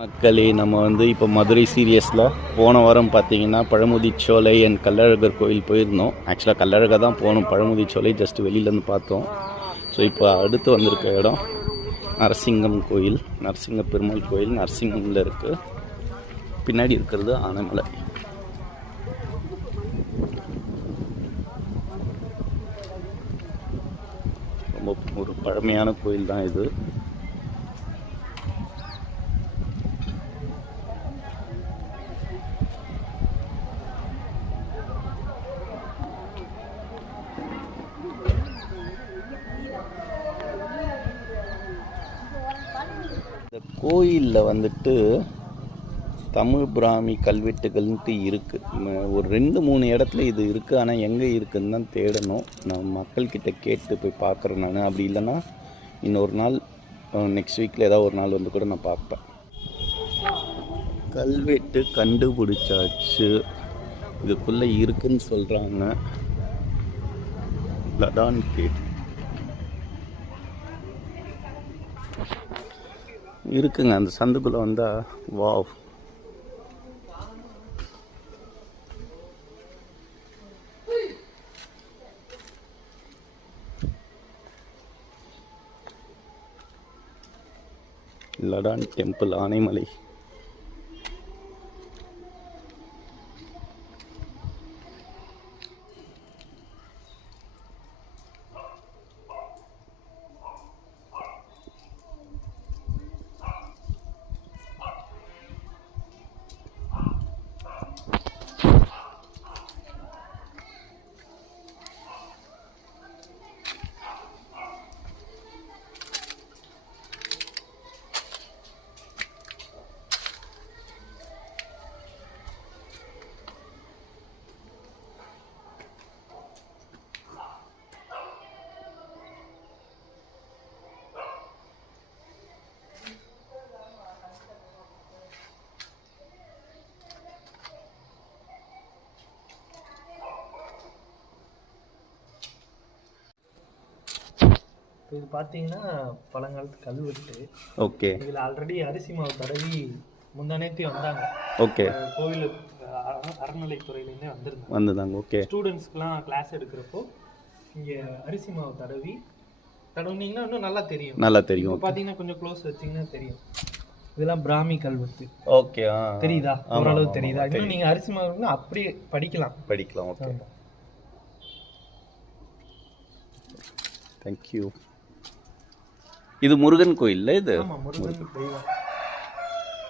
மக்களே, நம்ம இப்போ மதுரை சீரியஸில் போன வாரம் பார்த்தீங்கன்னா பழமுதிர்ச்சோலை அண்ட் கள்ளழகர் கோயில் போயிருந்தோம். ஆக்சுவலாக கள்ளழகர் தான் போகணும், பழமுதிர்ச்சோலை ஜஸ்ட் வெளியிலேருந்து பார்த்தோம். ஸோ இப்போ அடுத்து வந்திருக்க இடம் நரசிங்கம் கோயில், நரசிங்க பெருமாள் கோயில் நரசிங்கமில் இருக்குது. பின்னாடி இருக்கிறது ஆனைமலை. ரொம்ப ஒரு பழமையான கோயில் தான் இது. இந்த கோயிலில் தமிழ் பிராமி கல்வெட்டுகள்ன்ட்டு இருக்குது. ஒரு 2-3 இடத்துல இது இருக்குது. ஆனால் எங்கே இருக்குதுன்னு தான் தேடணும். நான் மக்கள்கிட்ட கேட்டு போய் பார்க்குறேன் நான். அப்படி இல்லைன்னா இன்னொரு நாள், நெக்ஸ்ட் வீக்கில் ஏதாவது ஒரு நாள் கூட நான் பார்ப்பேன். கல்வெட்டு கண்டுபிடிச்சாச்சு. இதுக்குள்ளே இருக்குன்னு சொல்கிறாங்க. லடான் கேட் இருக்குங்க. அந்த சந்துக்குள்ளே வந்தால் வாவ், லடான் டெம்பிள், ஆனைமலை. இது பார்த்தீங்கன்னா பழங்காலத்து கல்வெட்டு. ஓகே. இதில் ஆல்ரெடி அரிசி மாவு தடவி முந்தானேத்தி வந்தாங்க. ஓகே. கோவில் அறநிலைத்துறையிலேருந்தே வந்திருந்தாங்க. ஓகே. ஸ்டூடெண்ட்ஸ்க்குலாம் கிளாஸ் எடுக்கிறப்போ இங்கே அரிசி மாவு தடவுனீங்கன்னா இன்னும் நல்லா தெரியும். பார்த்தீங்கன்னா கொஞ்சம் க்ளோஸ் வச்சிங்கன்னா தெரியும். இதெல்லாம் பிராமி கல்வெட்டு. ஓகே. தெரியுதா? ஓரளவு தெரியுதா? இன்னும் நீங்கள் அரிசி மாவு அப்படியே படிக்கலாம். Okay, thank you. இது முருகன் கோயில். இது முருகன் தெய்வம்.